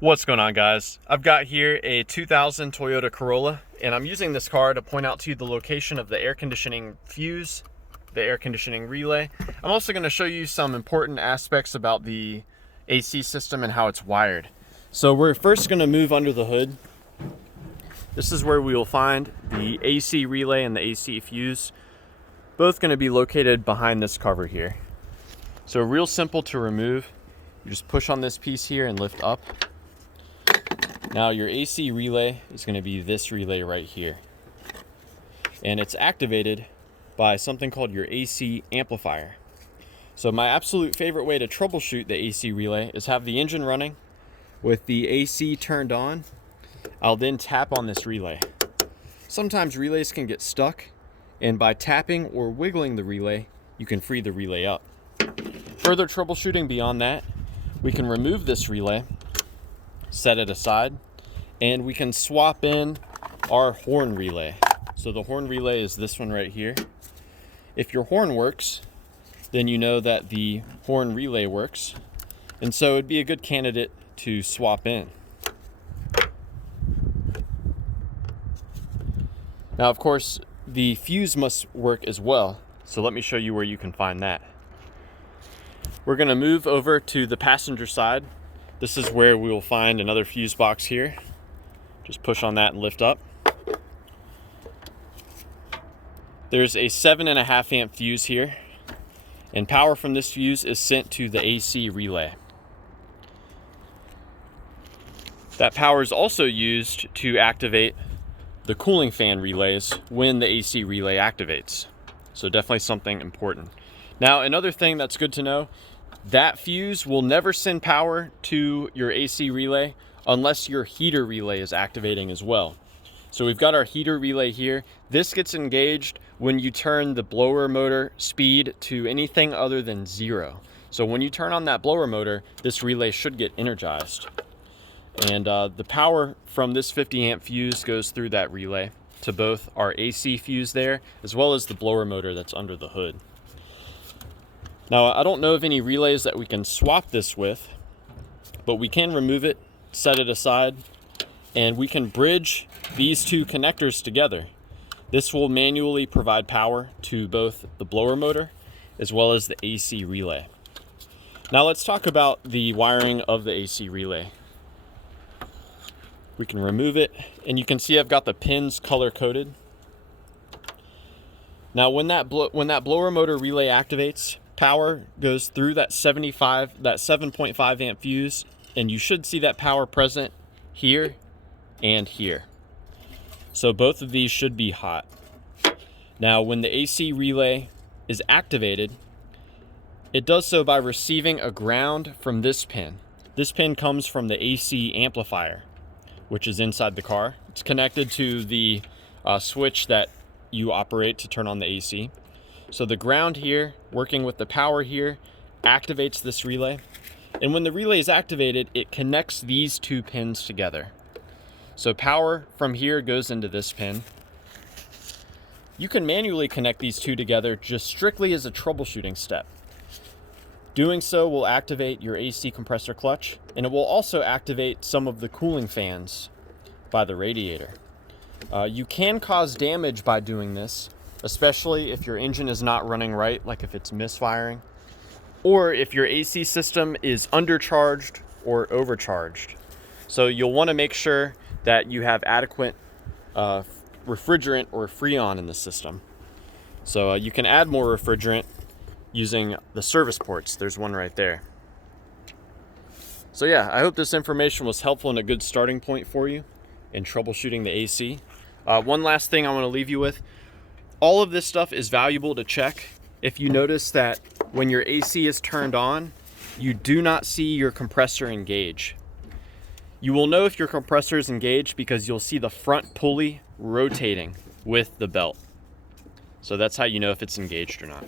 What's going on, guys? I've got here a 2000 Toyota Corolla, and I'm using this car to point out to you the location of the air conditioning fuse, the air conditioning relay. I'm also going to show you some important aspects about the AC system and how it's wired. So we're first going to move under the hood. This is where we will find the AC relay and the AC fuse, both going to be located behind this cover here. So real simple to remove. You just push on this piece here and lift up. Now your AC relay is going to be this relay right here. And it's activated by something called your AC amplifier. So my absolute favorite way to troubleshoot the AC relay is have the engine running with the AC turned on. I'll then tap on this relay. Sometimes relays can get stuck, and by tapping or wiggling the relay, you can free the relay up. Further troubleshooting beyond that, we can remove this relay, set it aside, and we can swap in our horn relay. So the horn relay is this one right here. If your horn works, then you know that the horn relay works, and so it'd be a good candidate to swap in. Now, of course, the fuse must work as well, so let me show you where you can find that. We're going to move over to the passenger side. This is where we will find another fuse box here. Just push on that and lift up. There's a 7.5 amp fuse here, and power from this fuse is sent to the AC relay. That power is also used to activate the cooling fan relays when the AC relay activates. So definitely something important. Now, another thing that's good to know, that fuse will never send power to your AC relay unless your heater relay is activating as well. So we've got our heater relay here. This gets engaged when you turn the blower motor speed to anything other than 0. So when you turn on that blower motor, this relay should get energized. And the power from this 50 amp fuse goes through that relay to both our AC fuse there, as well as the blower motor that's under the hood. Now, I don't know of any relays that we can swap this with, but we can remove it, set it aside, and we can bridge these two connectors together. This will manually provide power to both the blower motor as well as the AC relay. Now let's talk about the wiring of the AC relay. We can remove it, and you can see I've got the pins color coded. Now when that blower motor relay activates, power goes through that 7.5 amp fuse, and you should see that power present here and here. So both of these should be hot. Now when the AC relay is activated, it does so by receiving a ground from this pin. This pin comes from the AC amplifier, which is inside the car. It's connected to the switch that you operate to turn on the AC. So the ground here, working with the power here, activates this relay. And when the relay is activated, it connects these two pins together. So power from here goes into this pin. You can manually connect these two together just strictly as a troubleshooting step. Doing so will activate your AC compressor clutch, and it will also activate some of the cooling fans by the radiator. You can cause damage by doing this, especially if your engine is not running right, like if it's misfiring, or if your AC system is undercharged or overcharged. So you'll want to make sure that you have adequate refrigerant or freon in the system. So you can add more refrigerant using the service ports. There's one right there. So yeah, I hope this information was helpful and a good starting point for you in troubleshooting the AC. One last thing I want to leave you with. All of this stuff is valuable to check. If you notice that when your AC is turned on, you do not see your compressor engage. You will know if your compressor is engaged because you'll see the front pulley rotating with the belt. So that's how you know if it's engaged or not.